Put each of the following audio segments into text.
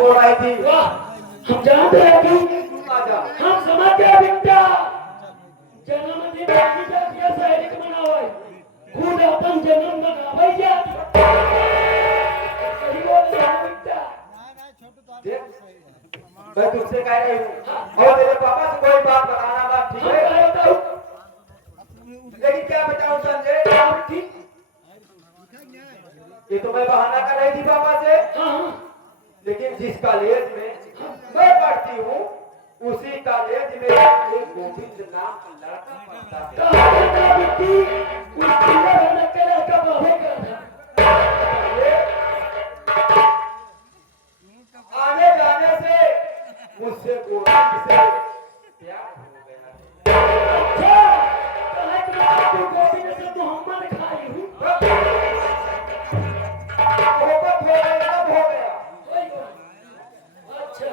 बोल आई थी। वाह, हम जानते हैं कि हम समझते हैं बिट्टा जन्मदिन की जातीय सहेली के मनावे खुद अपन जन्म मनावे जाती सही बोल रहे हैं बिट्टा। मैं तुमसे कह रही हूँ और तेरे पापा से कोई बात बताना बात ठीक हम है, कहे बताओ लेकिन क्या बताऊं संजय, आप ठीक। ये तो मैं बहाना कर रही थी पापा से, हाँ लेकिन जिस कॉलेज में मैं पढ़ती हूँ उसी कॉलेज में एक गोविंद नाम का लड़का पढ़ता है। कहा था बिट्टी उस पिल्ले वाले के लड़का बाबे का था। आने जाने से मुझसे गोविंद से प्यार हो गया। अच्छा कहे कि तू गोविंद से मोहम्मद खाई हूँ मोहब्बत हो गई तब हो गया। अच्छा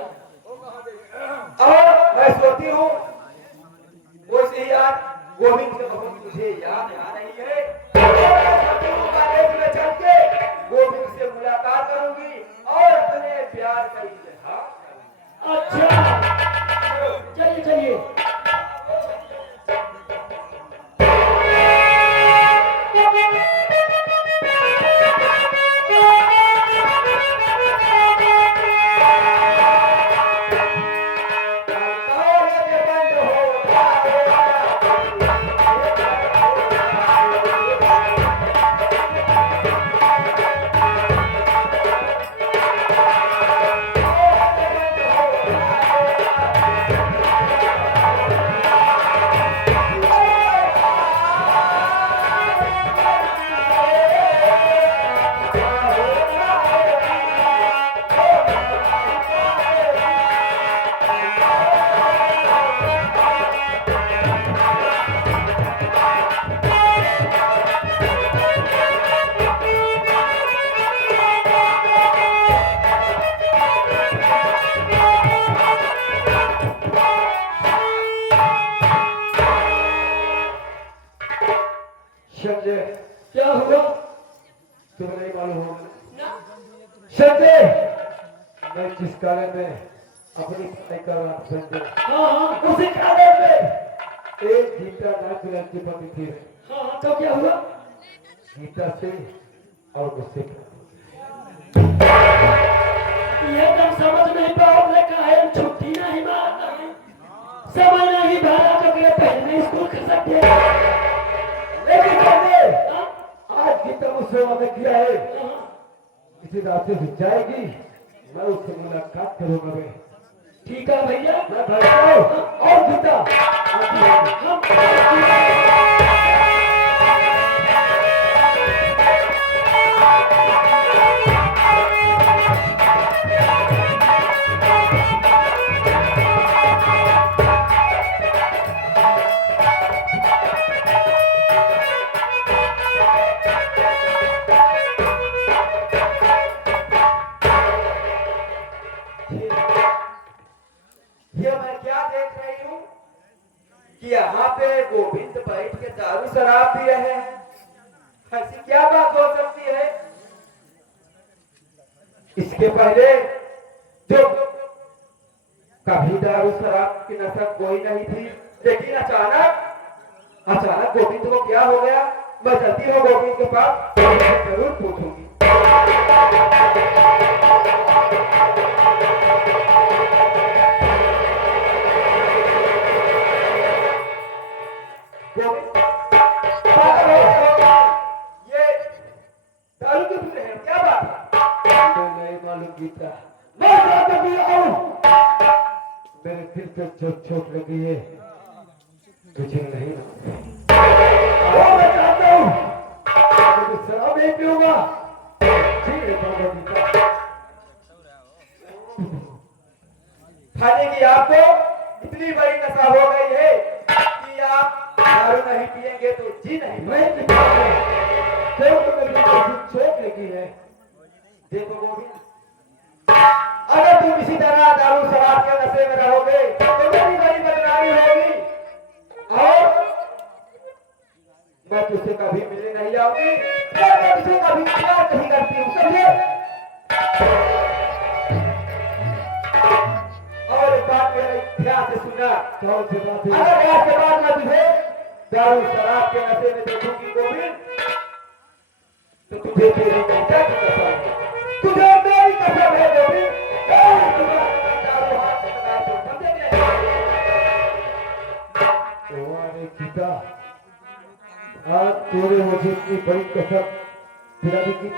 और मैं सोचती हूँ वैसे ही यार गोविंद से बहुत मुझे याद आ रही है। कॉलेज में चल के गोविंद से मुलाकात करूंगी और अपने प्यार का इजहार करूंगी। अच्छा चलिए चलिए संजय, क्या हुआ तुम्हें नहीं मालूम होगा ना संजय, मैं जिस कॉलेज में अपनी पढ़ाई कर रहा था संजय, हाँ उसी कॉलेज में एक गीता नाम की लड़की पढ़ती थी। हाँ तो क्या हुआ गीता से और मुझसे ये तुम समझ नहीं पाओगे काहे छुट्टी नहीं मारता है समय नहीं भरा तो के पहले स्कूल खसक गया। लेकिन संजय, आज गीता मुझसे वादा किया है इसी रास्ते से जाएगी, मैं उससे मुलाकात करूंगा। मैं ठीक है भैया मैं भागता हूँ और गीता आती है। हम ये मैं क्या देख रही हूँ कि यहाँ पे गोविंद बैठ के दारू शराब पिए हैं। ऐसी क्या बात हो सकती है? इसके पहले जो कभी दारू शराब की नशा कोई नहीं थी, लेकिन अचानक गोविंद को क्या हो गया? मैं चलती हूँ गोविंद के पास, जरूर पूछूंगी। ये दारू क्यों पी रहे हैं? क्या बात है? मुझे नहीं मालूम गीता, मैं जाकर पी रहा हूँ। मेरे दिल पे जो चोट लगी है तुझे नहीं वो मैं चाहता हूँ मैं शराब नहीं पीऊंगा। ठीक है बाबा गीता, खाने की आपको इतनी बड़ी नशा हो गई है कि आप दारू नहीं पिएंगे तो जी नहीं। मैं चोट लगी है। देखो गोविंद, अगर तुम इसी तरह दारू शराब के नशे में रहोगे तो मेरी बड़ी बदनामी होगी और मैं तुझसे कभी मिलने नहीं आऊंगी। मैं तुझसे कभी प्यार नहीं करती हूँ, समझे? सुनना, कौन सी बात है? अगर आज के बाद मैं तुझे दारू शराब के नशे में देखूंगी गोविंद, तो तुझे तेरी बेटा की कसम है, तुझे मेरी कसम है गोविंद, दारू हाथ में लगा तो समझे क्या? अरे गीता, आज तेरे मुझे इतनी बड़ी कसम दिलाने की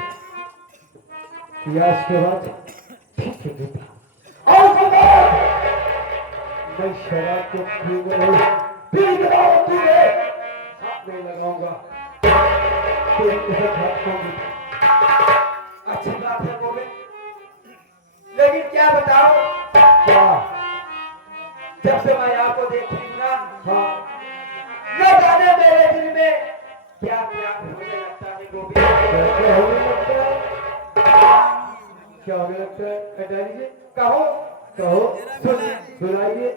कि आज के बाद ठीक है गीता, और सुनो, मैं शराब को पी लगाऊं तुझे हाथ में लगाऊंगा, तेरी कसम हाथ दूंगी। अच्छी बात है गोविंद, लेकिन क्या बताओ, क्या? जब से मैं आपको देखी हूं ना, हाँ, न जाने मेरे दिल में क्या क्या होने लगता है गोविंद। क्या होने लगता है? क्या होने लगता है? कटारी जी, कहो कहो, सुनाइए।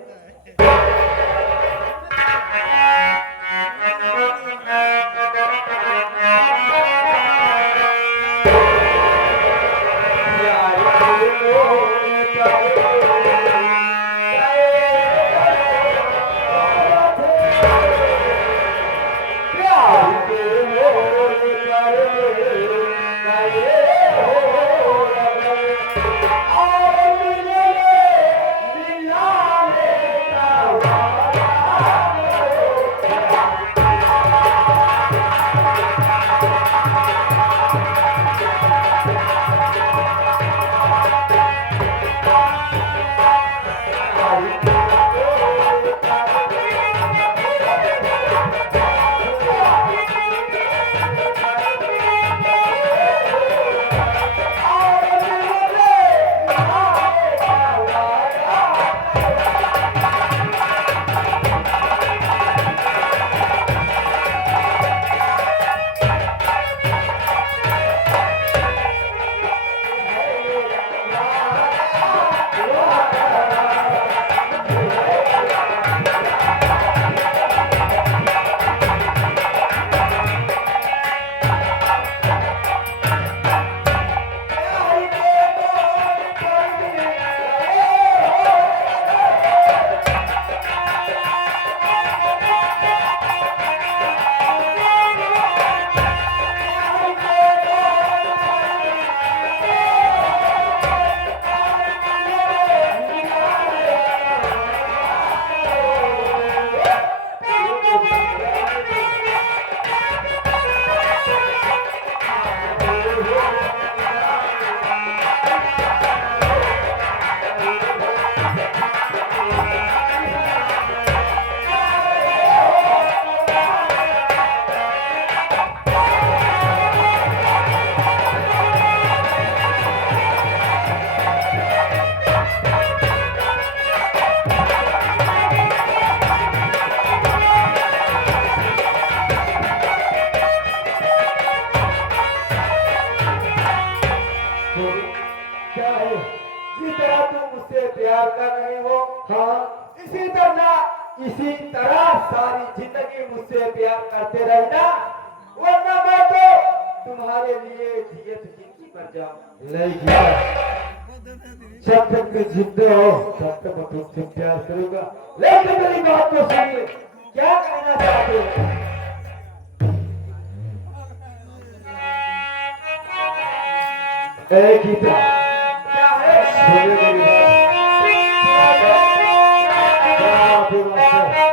क्या है? जिस तरह तुम मुझसे प्यार कर रहे हो, हाँ, इसी तरह सारी जिंदगी मुझसे प्यार करते रहना, वरना मैं तो तुम्हारे लिए जियत जिंदगी मर जाऊं। नहीं किया। जब तक मैं जिंदा हो तब तक मैं तुमसे प्यार करूंगा, लेकिन मेरी बात तो सुनिए। क्या कहना चाहते हो? एक ही था, क्या है? सुनिए मेरी बात। क्या आपकी बात है?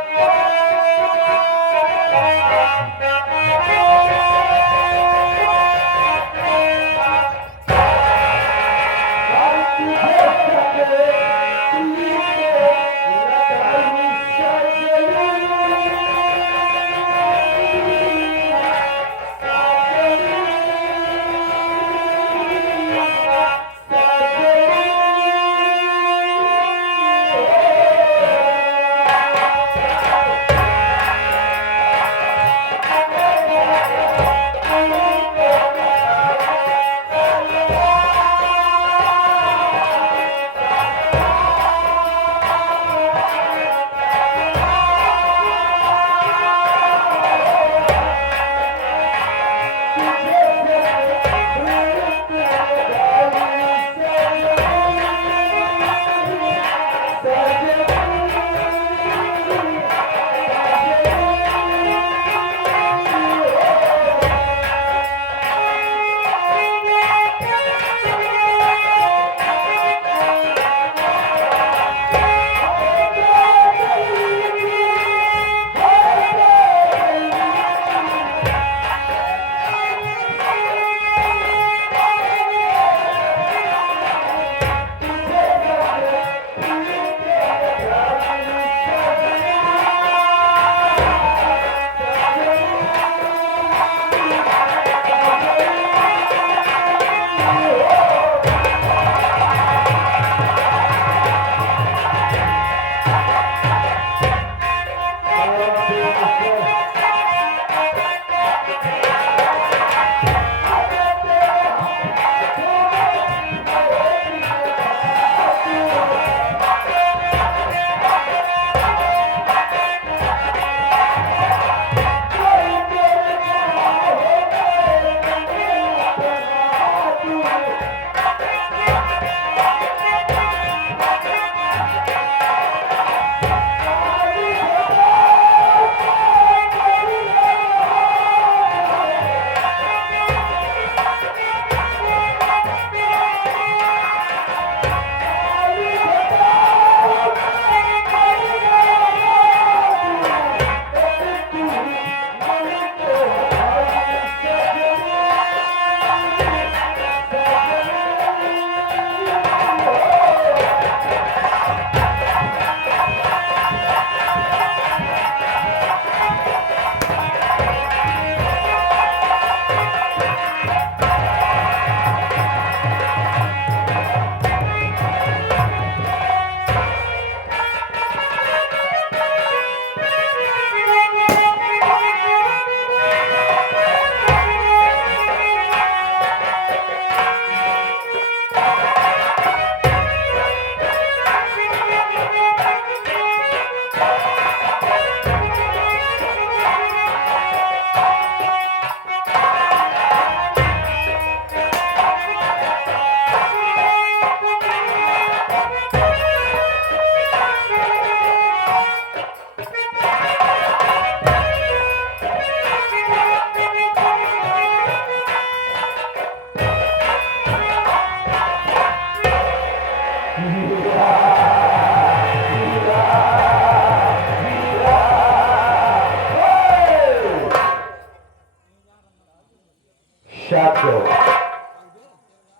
शाचो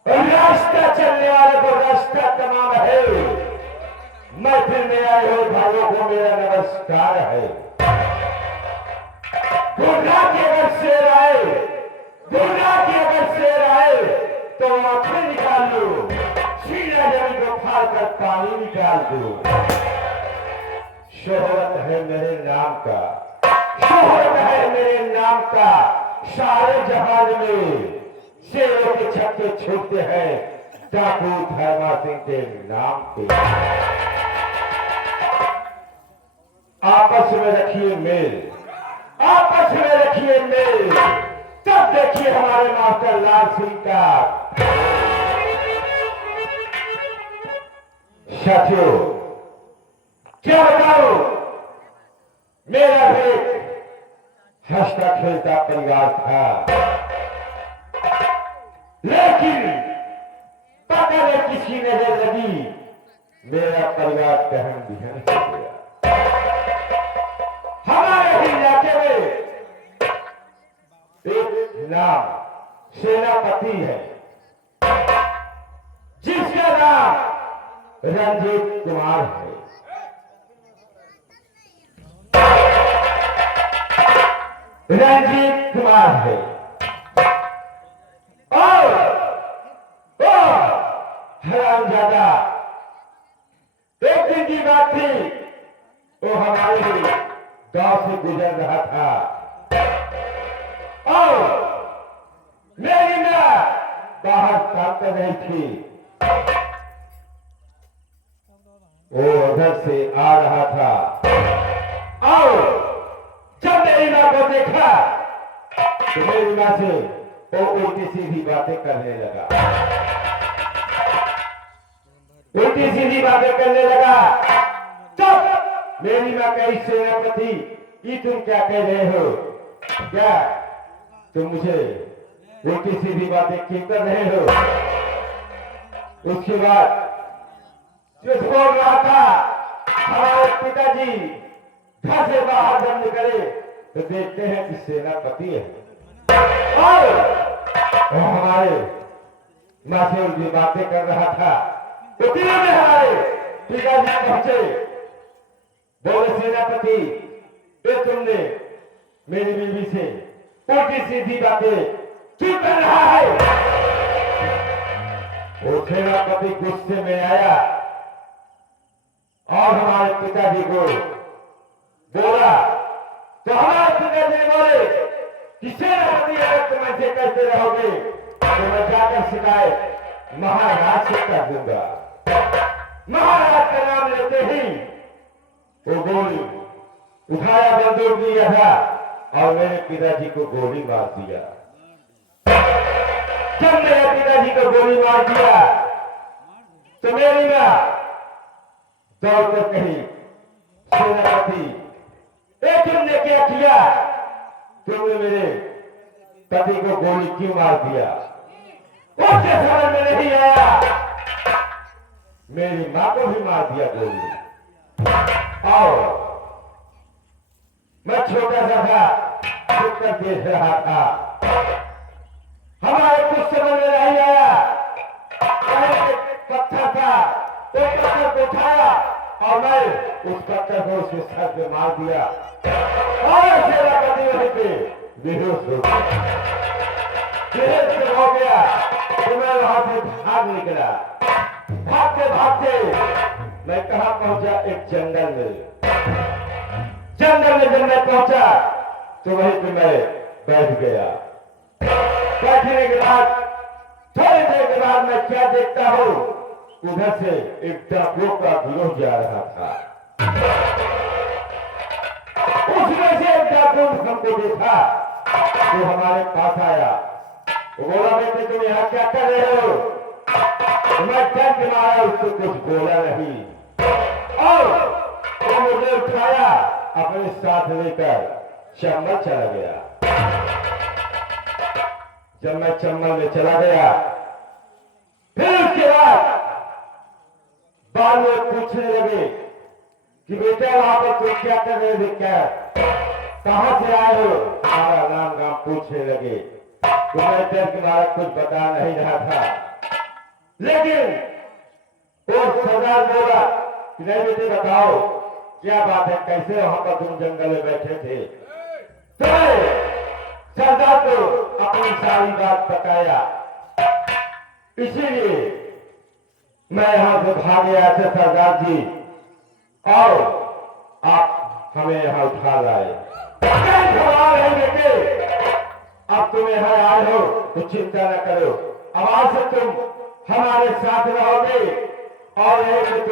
रास्ता चलने वाले को रास्ता तमाम है। महफिल में आए हुए भाइयों को मेरा नमस्कार है। दुर्गा की अगर शेर आए, दुर्गा की अगर शेर आए तो आंखें निकाल लो, सीना जमीन को फाड़ कर पानी निकाल दो। शोहरत है मेरे नाम का, शोहरत है मेरे नाम का। सारे जहान में शेरों के छक्के छूटते हैं डाकू धर्मा सिंह के नाम पे। आपस में रखिए मेल, आपस में रखिए मेल, तब देखिए हमारे मास्टर लाल सिंह का। साथियों क्या बताओ, मेरा भी हंसता खेलता परिवार था, लेकिन पता नहीं किसी नजर लगी मेरा परिवार दहन बिहन हो गया। हमारे ही इलाके में एक नाम सेनापति है जिसका नाम रंजीत कुमार है। रंजीत कुमार है और हरामजादा। एक दिन की बात थी, वो हमारे गांव से गुजर रहा था और मेरी मां बाहर काम कर रही थी। वो उधर से आ रहा था और जब मेरी मां को देखा तो मेरी मां से वो उल्टी सीधी बातें करने लगा, उल्टी सीधी बातें करने लगा। तब मेरी मां कही, सेनापति ये तुम क्या कह रहे हो? क्या तुम मुझे उल्टी सीधी बातें क्यों कर रहे हो? उसके बाद जो बोल रहा था, हमारे पिताजी घर से बाहर जब निकले तो देखते हैं कि सेनापति है और वो हमारे मां से उनकी बातें कर रहा था। तो दिनों में हमारे पिताजी पहुंचे, बोले सेनापति ये तुमने मेरी बीवी से उल्टी सीधी बातें क्यों कर रहा है? वो सेनापति गुस्से में आया और हमारे पिताजी को बोला। तो हमारे पिताजी ने बोले कि सेनापति अगर तुम ऐसे करते रहोगे तो मैं जाकर शिकायत महाराज से कर दूंगा। महाराज का नाम लेते ही वो गोली उठाया, बंदूक लिया था और मेरे पिताजी को गोली मार दिया। जब मेरे पिताजी को गोली मार दिया तो मेरी मां दौड़कर कही, सेनापति तुमने क्या किया? तुमने मेरे पति को गोली क्यों मार दिया? उसे समझ में नहीं आया, मेरी मां को भी मार दिया गोली। और मैं छोटा सा था, छुप कर देख रहा था। हमारे कुछ समझ में नहीं आया, पत्थर था, वो पत्थर को उठाया और मैं उस पत्थर को उसके सर पे मार दिया और सेनापति वहीं पे बेहोश हो गया। बेहोश हो गया तो मैं वहां से भाग निकला। भागते भागते मैं कहां पहुंचा? एक जंगल में। जंगल में जब मैं पहुंचा तो वहीं पे मैं बैठ गया। बैठने के बाद थोड़ी देर के बाद मैं क्या देखता हूं, उधर से एक डाकुओं का गिरोह जा रहा था। उसमें से एक डाकू हमको देखा तो हमारे पास आया। वो बोला, बेटे तुम यहाँ क्या कर रहे हो? तो मैं डर के मारा उसको कुछ बोला नहीं और वो मुझे उठाया, अपने साथ लेकर चंबल चला गया। जब मैं चंबल में चला गया फिर उसके बाद बाद में पूछने लगे कि बेटा वहां पर तुम क्या कर रहे थे, क्या कहां से आए हो, हमारा नाम गाम पूछने लगे। तो मैं डर के मारे कुछ बता नहीं रहा था, लेकिन वो सरदार बोला कि नहीं बेटे बताओ क्या बात है, कैसे वहां पर तुम जंगल में बैठे थे। तो सरदार को अपनी सारी बात बताया। इसीलिए मैं यहां से भाग गया था सरदार जी, और आप हमें यहां उठा लाए। सवाल है बेटे, अब तुम यहाँ आए हो तो चिंता न करो, अब आज से तुम हमारे साथ रहोगे और एक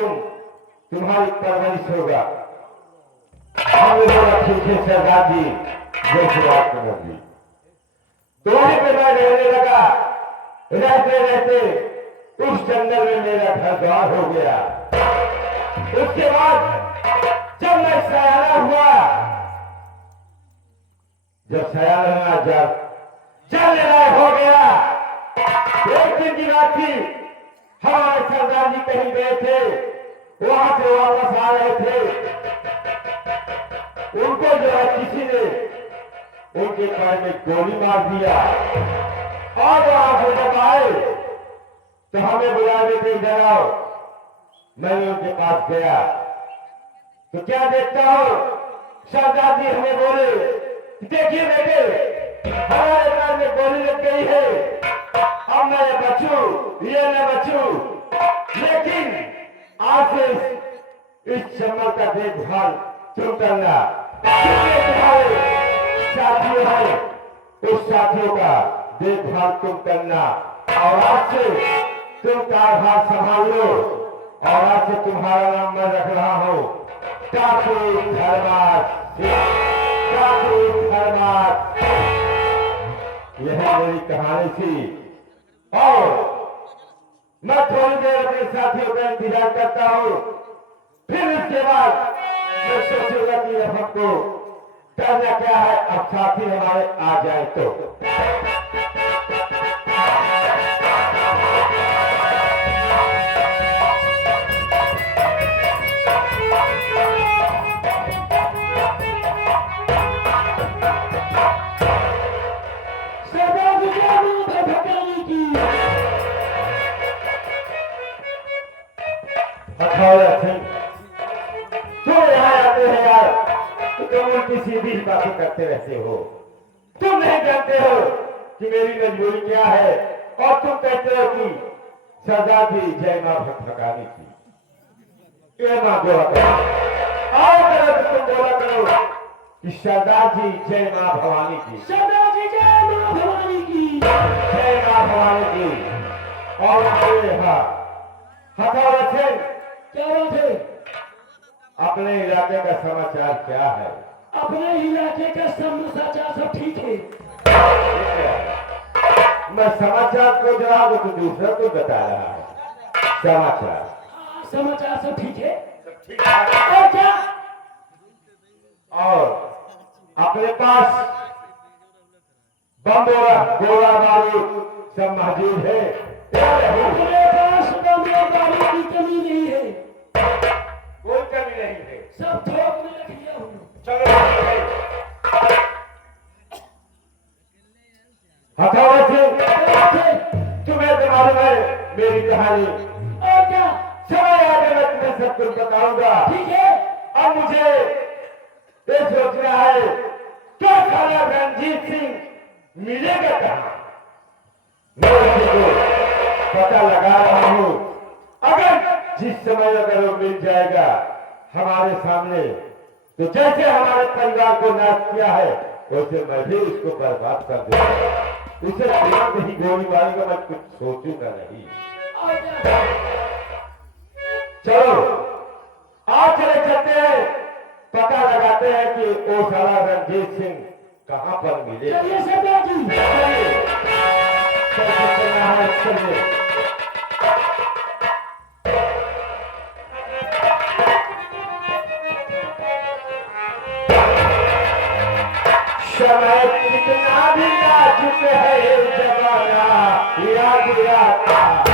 तुम्हारी परवरिश होगा। हमने बोला ठीक है सरदार जी, जैसे बात करूंगी। तो वहीं पे मैं रहने लगा। रहते रहते उस जंगल में मेरा घर द्वार हो गया। उसके बाद जब मैं सयाना हुआ, जब सयाना हुआ, जब चलने लायक हो गया, एक दिन की बात थी, हमारे सरदार जी कहीं गए थे, वहां से वापस आ रहे थे। उनको जो है किसी ने उनके पैर में गोली मार दिया, और वहां से जब आए तो हमें बुला देते इधर आओ। मैं उनके पास गया तो क्या देखता हूं, सरदार जी हमें बोले देखिए बेटे, हमारे पैर में गोली लग गई है, अब मैं बचूं ये न बचूं, लेकिन आज से इस चम्मल का देखभाल तुम करना, तुम्हारे साथियों हैं, उस साथियों का देखभाल तुम करना, और आज से तुम कारभार संभाल लो, और आज से तुम्हारा नाम मैं रख रहा हूं टाकू धर्मास। यह मेरी कहानी थी, और मैं थोड़ी देर अपने साथियों का इंतजार करता हूं, फिर इसके बाद मैं सोचूंगा कि अब हमको करना क्या है। अब साथी हमारे आ जाए तो तुम यहाँ आते हैं यार, तुम उल्टी सीधी बातें करते रहते हो। तुम नहीं जानते हो कि मेरी मजबूरी क्या है, और तुम कहते हो कि सरदार जी जय मां भगवानी की, ये मां बोला करो, और करो तो तुम बोला करो कि सरदार जी जय मां भवानी की, सरदार जी जय मां भवानी की, जय मां भवानी की। और हाँ हथौड़ा सिंह, क्या बात है? अपने इलाके का समाचार क्या है? अपने इलाके का समाचार सब ठीक है। मैं समाचार को जवाब तो दूसरा को बता रहा है। समाचार सब ठीक है। और क्या? और अपने पास बम गोला बारूद सब मौजूद है। अपने पास बम बारूद की कमी नहीं है, कोई कमी नहीं है, सब थोक में रख लिया हूँ। चलो हथौड़ा से तुम्हें तो मालूम है मेरी कहानी, और क्या? समय आगे मैं तुम्हें सब कुछ बताऊंगा। ठीक है। अब मुझे ये सोचना है क्या साला रणजीत सिंह मिलेगा कहां? मैं उसको पता लगा रहा हूं, अगर जिस समय अगर वो मिल जाएगा हमारे सामने, तो जैसे हमारे परिवार को नाश किया है वैसे मैं भी उसको बर्बाद कर दूंगा। उसे तुरंत ही गोली मारूंगा, मैं कुछ सोचूंगा नहीं। चलो आज चले चलते हैं, पता लगाते हैं कि वो साला रणजीत सिंह कहां पर मिले। चलिए सरदार जी। समय कितना भी नाजुक है जमाना, याद आता